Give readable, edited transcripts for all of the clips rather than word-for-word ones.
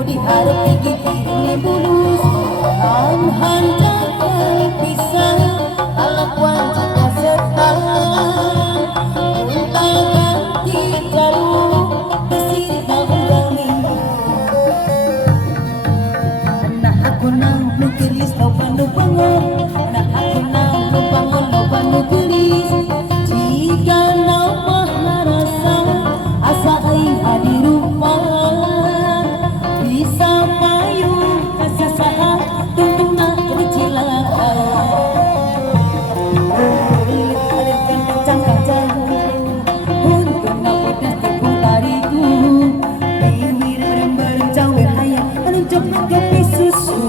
diharap gigit ni bulus ang handang pisang alakuan jika setan unta ganti jalu kesir hanggang minggu anak aku nang nukilis loban lupangon anak aku nang lupangon loban nukilis jika nama narasa asa aing hadi rupa bisa payu kasasaha tuntung na kecilaan alirkan kencang kacang untuk na pedas tepung tariku biwir berembareng cawer hayang aning coklat kopi susu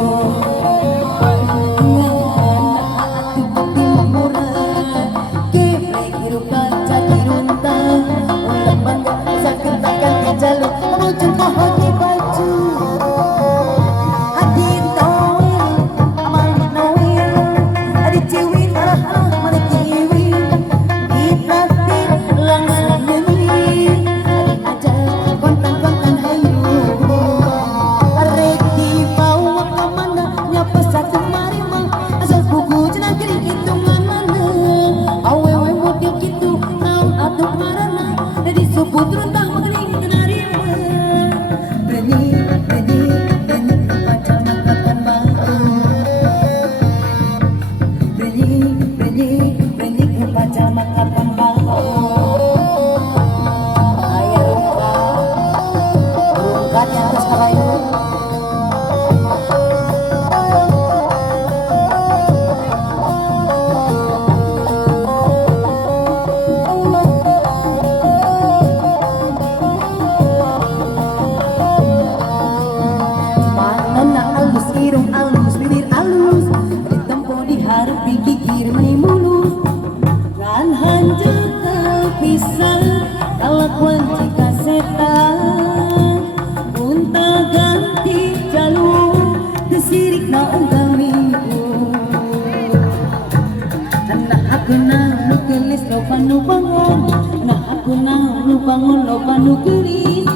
bangun lo panu keris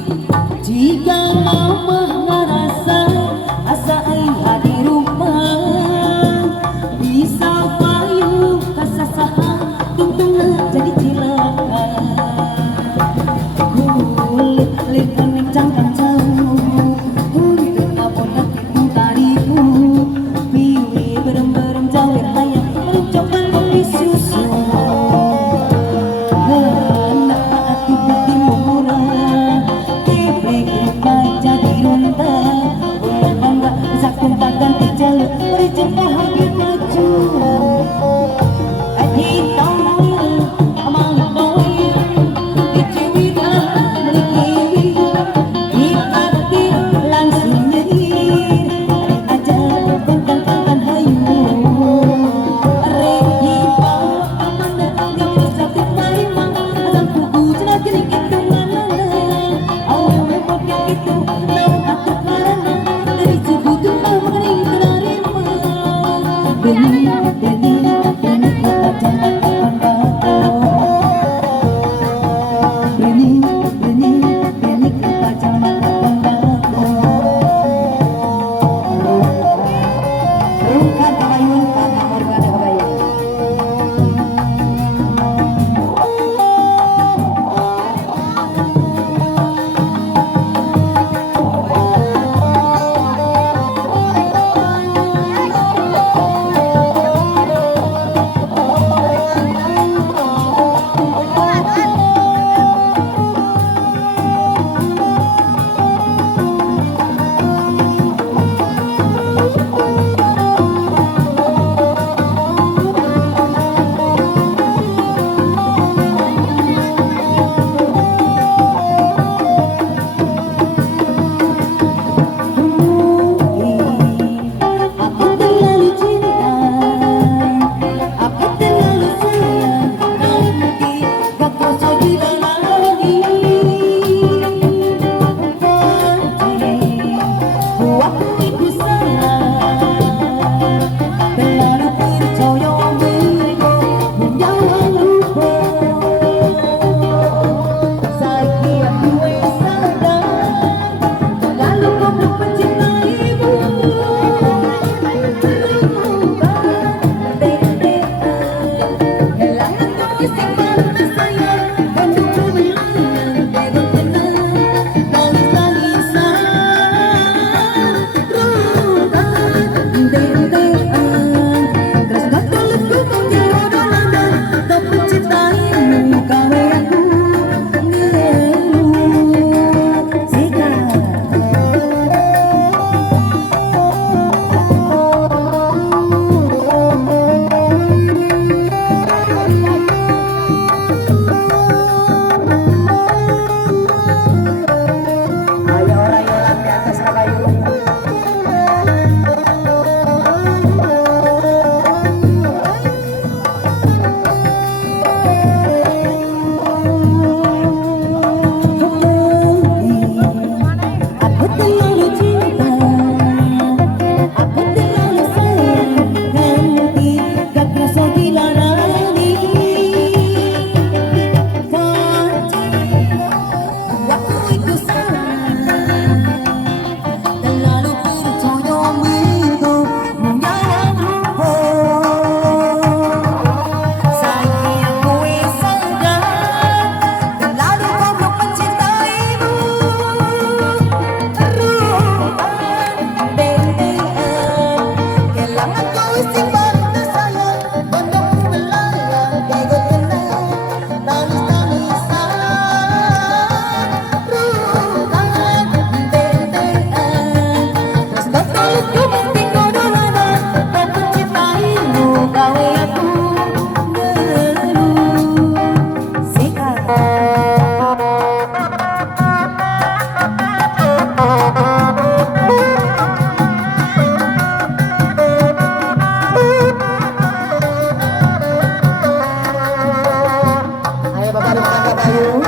jika mama ngarasa asa aing hadi rumah bisa payu kasasaha tungtung jadi cilaka kulit lit kening cangkang untuk nabodak tepung tariku biwi berem-berem jawer hayang mencoklat kopi susu Bapak berangkat ayo.